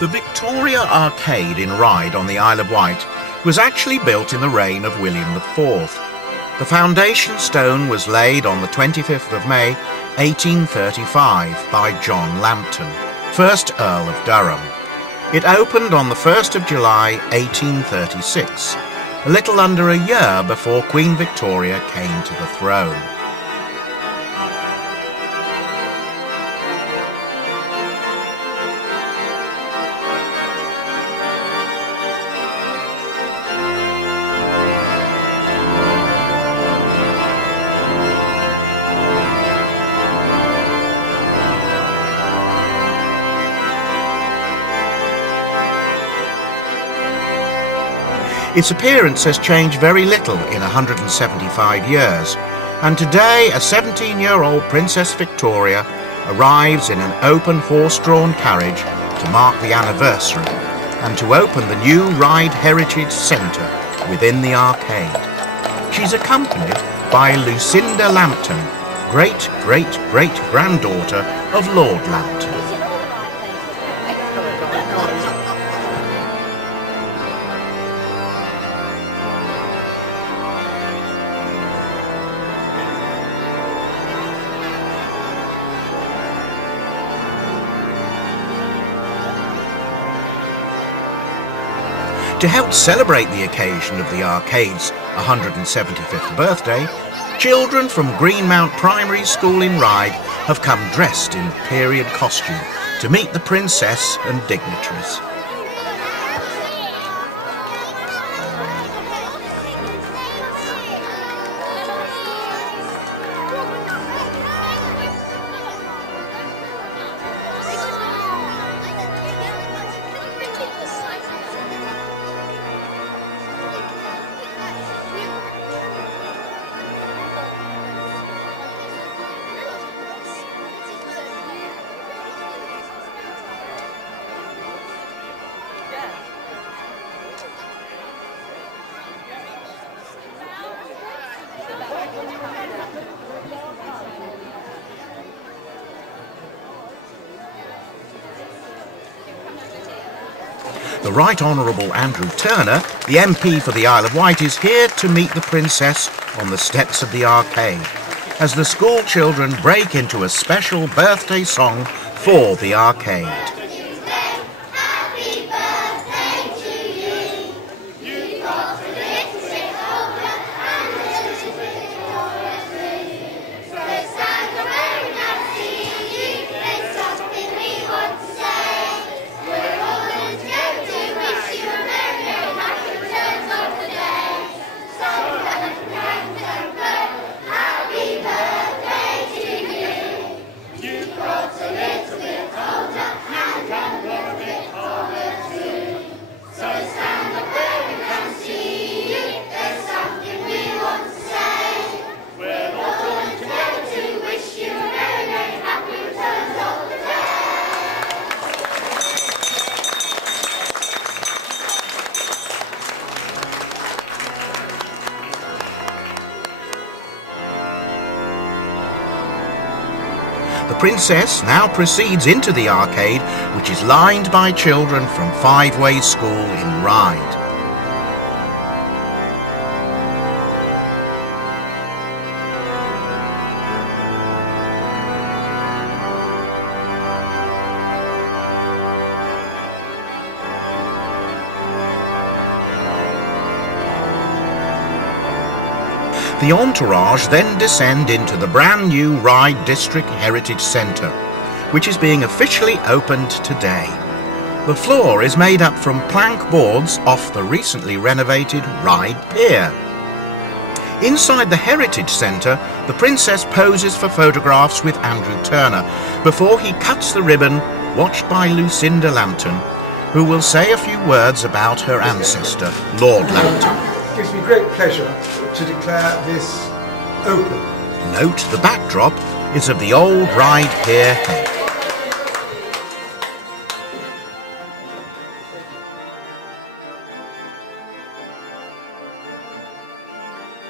The Victoria Arcade in Ryde on the Isle of Wight was actually built in the reign of William IV. The foundation stone was laid on the 25th of May 1835 by John Lambton, 1st Earl of Durham. It opened on the 1st of July 1836, a little under a year before Queen Victoria came to the throne. Its appearance has changed very little in 175 years, and today a 17-year-old Princess Victoria arrives in an open horse-drawn carriage to mark the anniversary and to open the new Ryde Heritage Centre within the arcade. She's accompanied by Lucinda Lambton, great-great-great-granddaughter of Lord Lambton. To help celebrate the occasion of the arcade's 175th birthday, children from Greenmount Primary School in Ryde have come dressed in period costume to meet the princess and dignitaries. The Right Honourable Andrew Turner, the MP for the Isle of Wight, is here to meet the Princess on the steps of the arcade, as the school children break into a special birthday song for the arcade. The Princess now proceeds into the arcade, which is lined by children from Five Ways School in Ryde. The entourage then descend into the brand new Ryde District Heritage Centre, which is being officially opened today. The floor is made up from plank boards off the recently renovated Ryde Pier. Inside the Heritage Centre, the Princess poses for photographs with Andrew Turner before he cuts the ribbon, watched by Lucinda Lambton, who will say a few words about her ancestor, Lord Lambton. It gives me great pleasure to declare this open. Note the backdrop is of the old Ryde Pier head.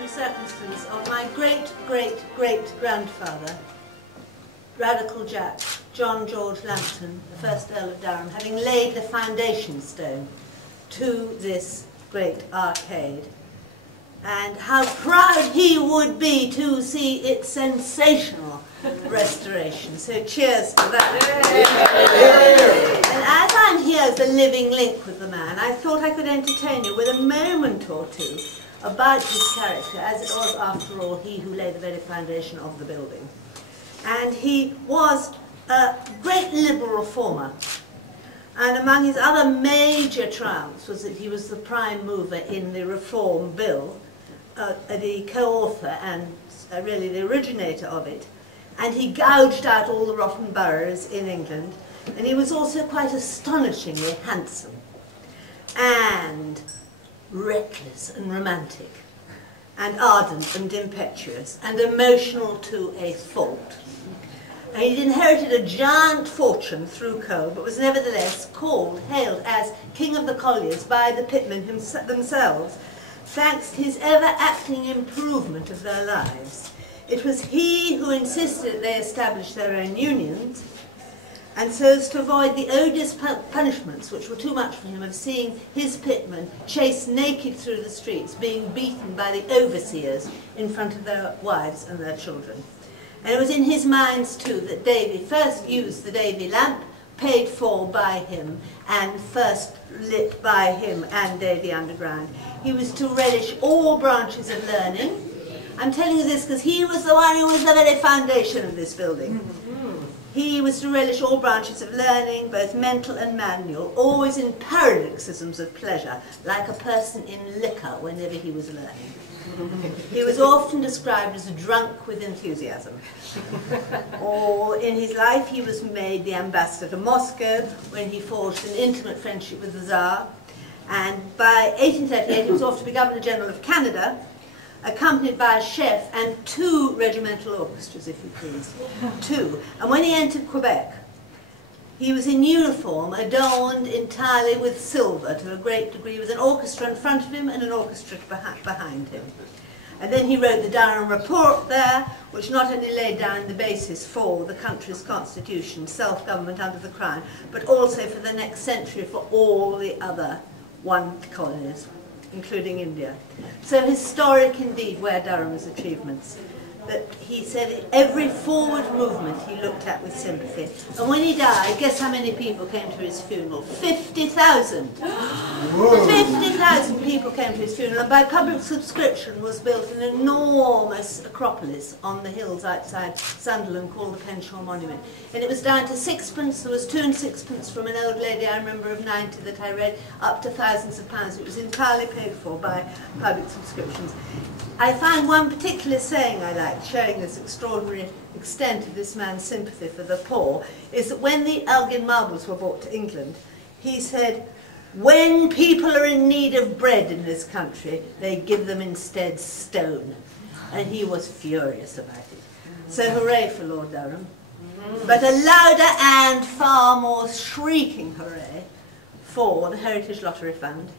The circumstance of my great-great-great-grandfather Radical Jack, John George Lambton, the first Earl of Durham, having laid the foundation stone to this great arcade. And how proud he would be to see its sensational restoration. So cheers to that. And as I'm here as the living link with the man, I thought I could entertain you with a moment or two about his character, as it was, after all, he who laid the very foundation of the building. And he was a great liberal reformer. And among his other major triumphs was that he was the prime mover in the Reform Bill, the co-author and really the originator of it. And he gouged out all the rotten boroughs in England. And he was also quite astonishingly handsome and reckless and romantic and ardent and impetuous and emotional to a fault. And he'd inherited a giant fortune through coal, but was nevertheless hailed as King of the Colliers by the pitmen themselves, thanks to his ever-acting improvement of their lives. It was he who insisted that they establish their own unions, and so as to avoid the odious punishments which were too much for him of seeing his pitmen chased naked through the streets, being beaten by the overseers in front of their wives and their children. And it was in his minds too that Davy first used the Davy lamp, paid for by him and first lit by him and Davy Underground. He was to relish all branches of learning. I'm telling you this because he was the one who was the very foundation of this building. He was to relish all branches of learning, both mental and manual, always in paroxysms of pleasure, like a person in liquor whenever he was learning. He was often described as drunk with enthusiasm. Or in his life he was made the ambassador to Moscow when he forged an intimate friendship with the Tsar. And by 1838 he was off to be Governor General of Canada, accompanied by a chef and 2 regimental orchestras, if you please. 2. And when he entered Quebec, he was in uniform, adorned entirely with silver to a great degree, with an orchestra in front of him and an orchestra behind him. And then he wrote the Durham Report there, which not only laid down the basis for the country's constitution, self-government under the Crown, but also for the next century for all the other 1 colonies, including India. So historic indeed were Durham's achievements. That he said every forward movement he looked at with sympathy. And when he died, guess how many people came to his funeral? 50,000. 50,000 people came to his funeral, and by public subscription was built an enormous acropolis on the hills outside Sunderland called the Penshaw Monument. And it was down to 6pence. There was 2 and 6pence from an old lady I remember of 90 that I read, up to thousands of pounds. It was entirely paid for by public subscriptions. I find one particular saying I like, showing this extraordinary extent of this man's sympathy for the poor, is that when the Elgin marbles were brought to England, he said, when people are in need of bread in this country, they give them instead stone. And he was furious about it. So hooray for Lord Durham. But a louder and far more shrieking hooray for the Heritage Lottery Fund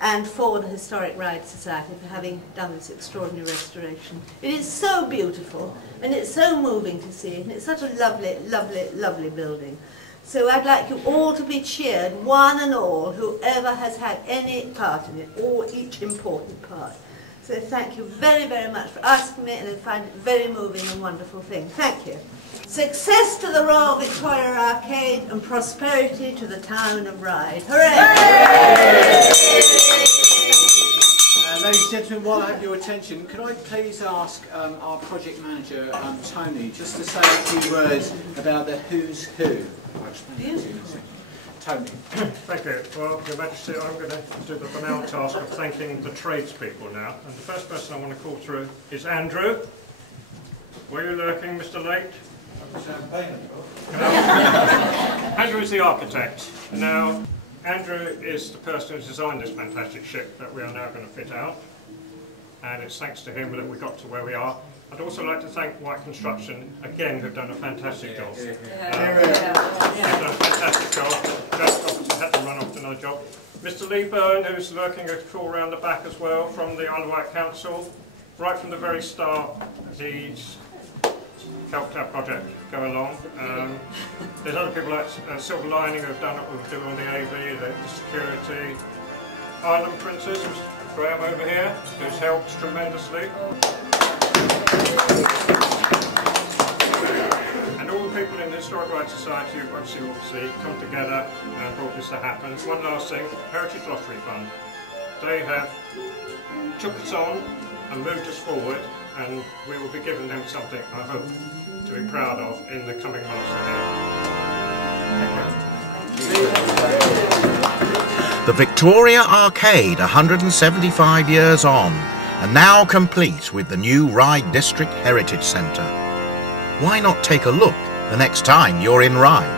and for the Historic Ryde Society for having done this extraordinary restoration. It is so beautiful, and it's so moving to see, and it's such a lovely, lovely, lovely building. So I'd like you all to be cheered, one and all, whoever has had any part in it, or each important part. So thank you very, very much for asking me, and I find it a very moving and wonderful thing. Thank you. Success to the Royal Victoria Arcade, and prosperity to the town of Ryde. Hooray! Ladies and gentlemen, while I have your attention, could I please ask our project manager, Tony, just to say a few words about the who's who. Tony. Thank you. Well, Your Majesty, I'm going to do the banal task of thanking the tradespeople now. And the first person I want to call through is Andrew. Were you lurking, Mr. Late? Andrew is the architect. Now, Andrew is the person who's designed this fantastic ship that we are now going to fit out. And it's thanks to him that we got to where we are. I'd also like to thank White Construction, again, who've done a fantastic job. They've done a fantastic job. Jack obviously had to run off to another job. Mr. Lee Byrne, who's lurking a crawl around the back as well, from the Isle of Wight Council. Right from the very start, he's helped our project go along. There's other people like Silver Lining who have done what we're doing on the AV, the security. Island Princess, Graham over here, who's helped tremendously. And all the people in the Historic Ryde Society who obviously come together and brought this to happen. One last thing, Heritage Lottery Fund. They have took us on and moved us forward, and we will be giving them something, I hope, to be proud of in the coming months ahead. The Victoria Arcade, 175 years on, and now complete with the new Ryde District Heritage Centre. Why not take a look the next time you're in Ryde?